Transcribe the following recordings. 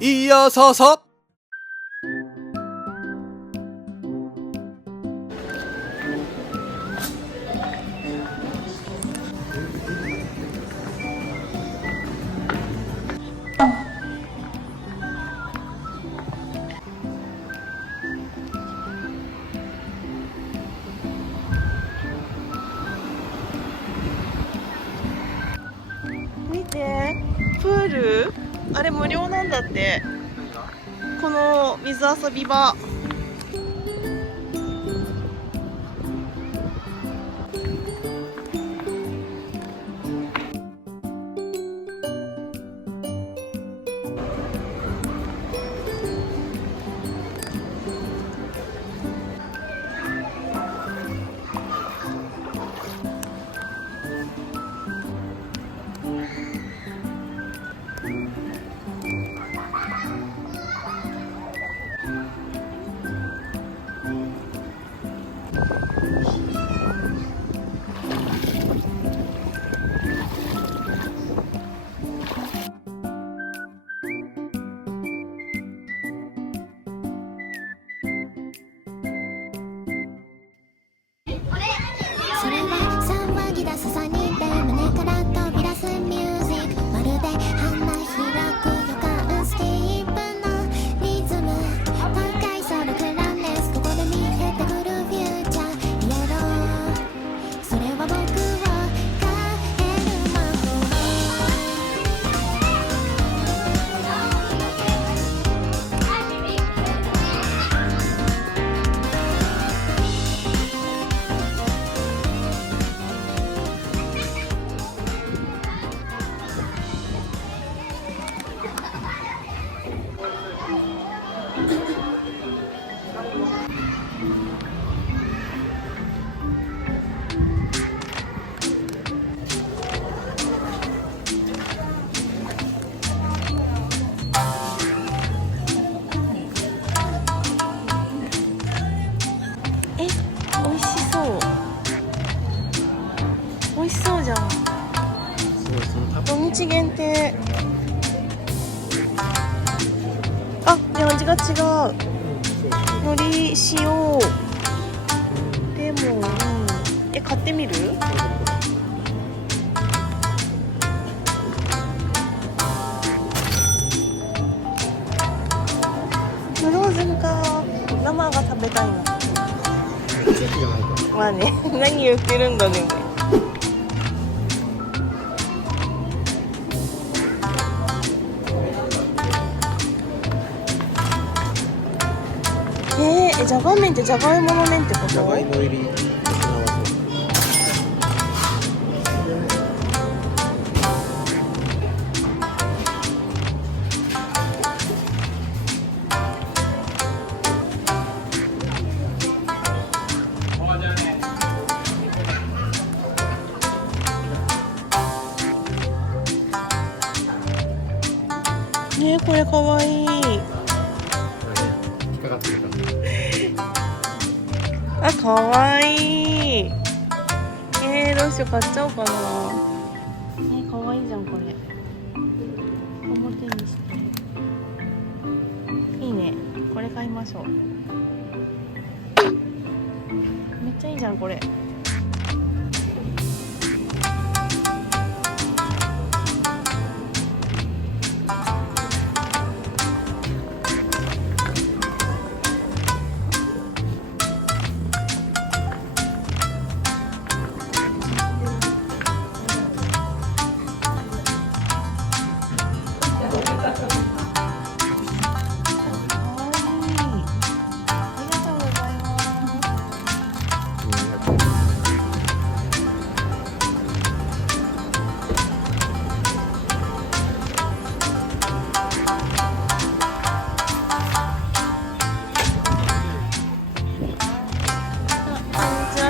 いやささ。見て、プールあれ無料なんだって。この水遊び場。それは騒ぎ出すサニーで胸から飛び出すミュージック、まるで花開く予感、スティープのリズム、高い空クランネス、ここで見えてくるフューチャーイエロー、それは僕を変える魔法。美味しそう。美味しそうじゃん。土日限定。あ、でも味が違う。海苔、塩、レモン。買ってみる？フローズンか。生が食べたいな。まあね、何言ってるんだでも。じゃが麺ってじゃがいもの麺ってこと？じゃがいも入り。これかわいい。引っかかってるかあ、かわいい。どうしよう、買っちゃおうかな。かわいいじゃんこれ。表にして。いいね。これ買いましょう。めっちゃいいじゃんこれ。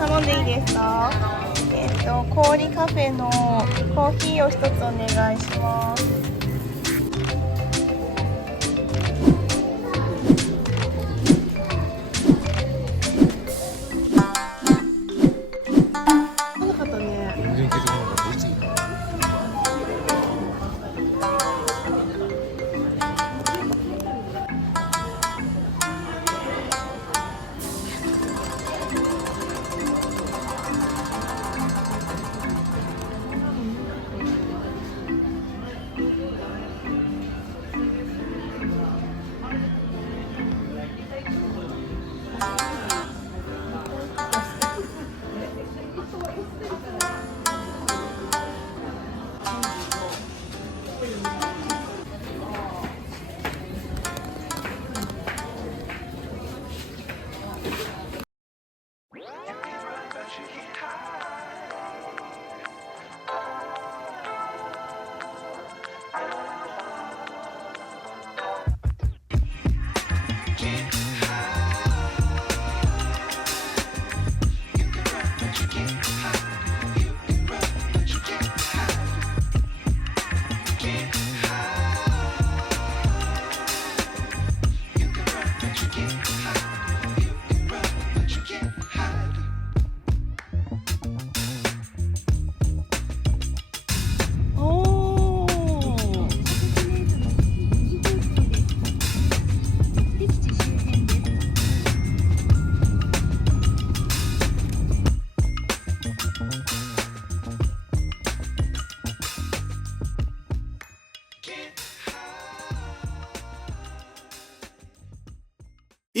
頼んでいいですか？氷カフェのコーヒーを一つお願いします。なかったね。全然気づかなかった。いつ？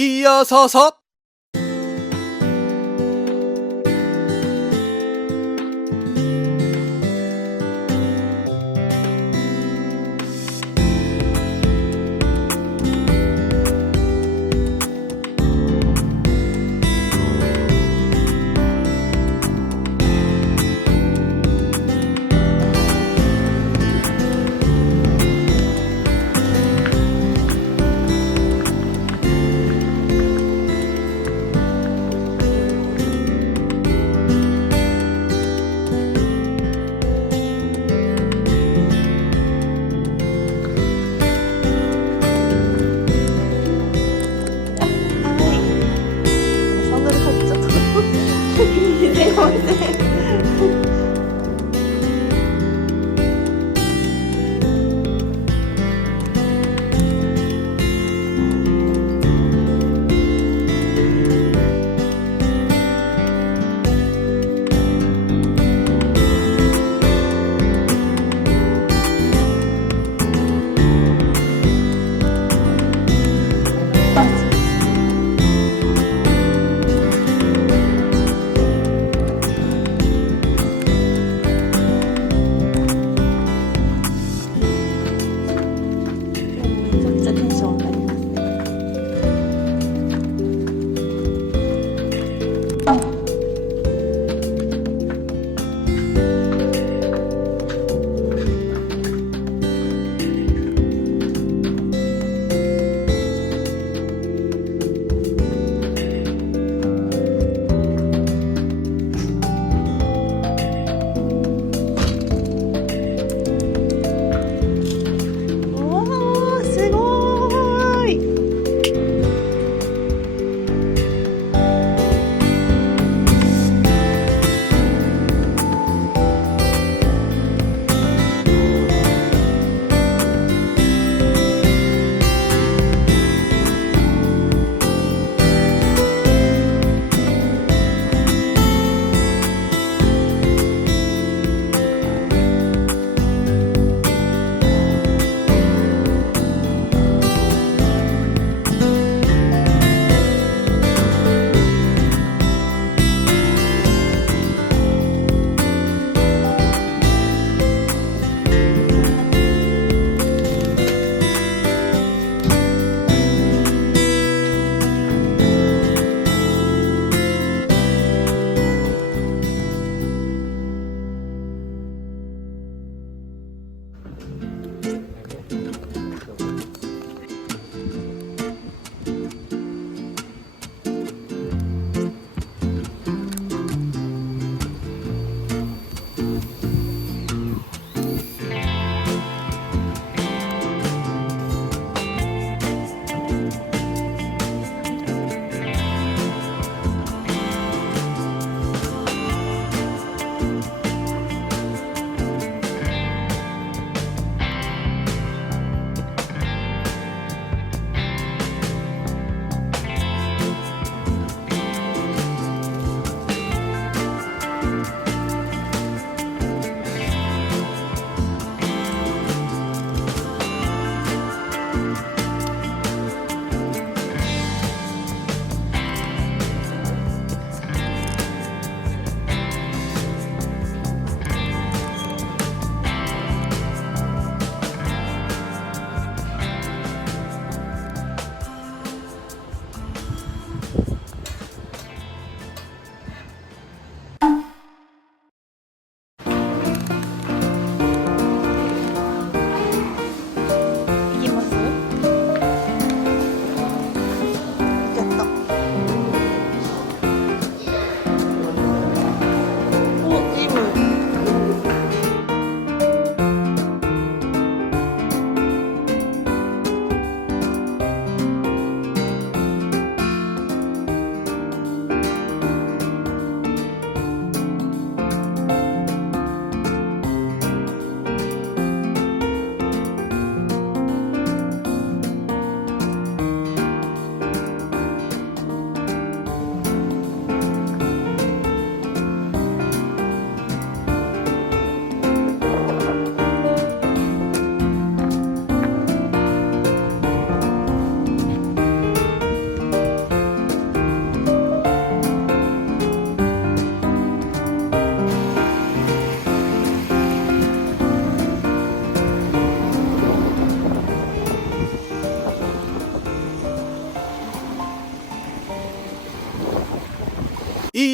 이어서서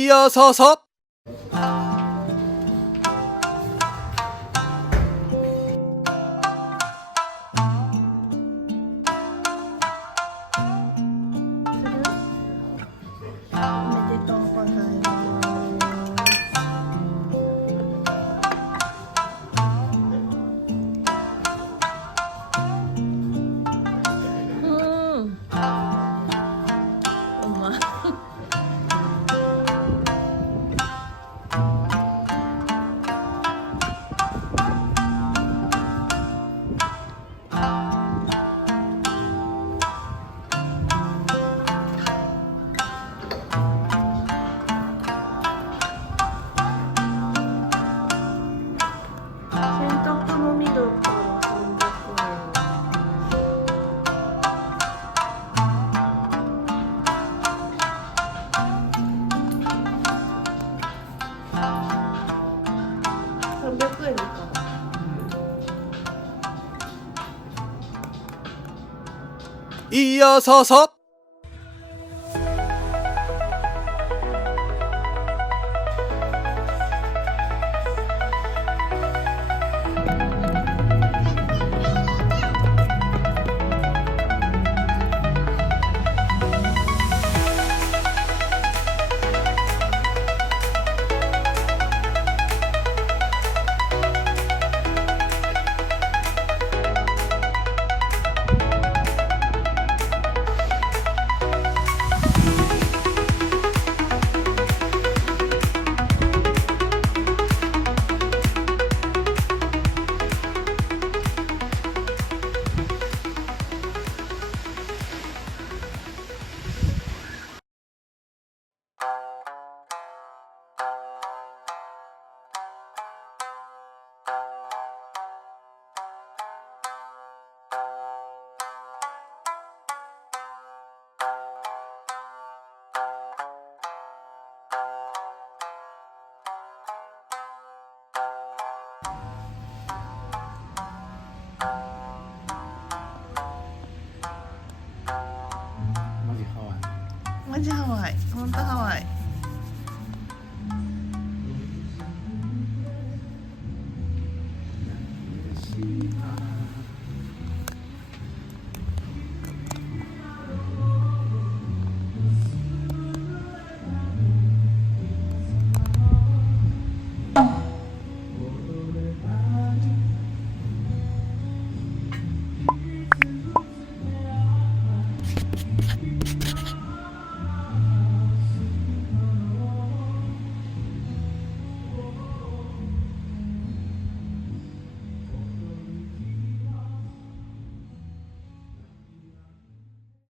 일어서서おめでとうございますほんま洗濯のみだったら300円。300円だから。일어서서マジハワイ。マジハワイ、ほんとハワイ。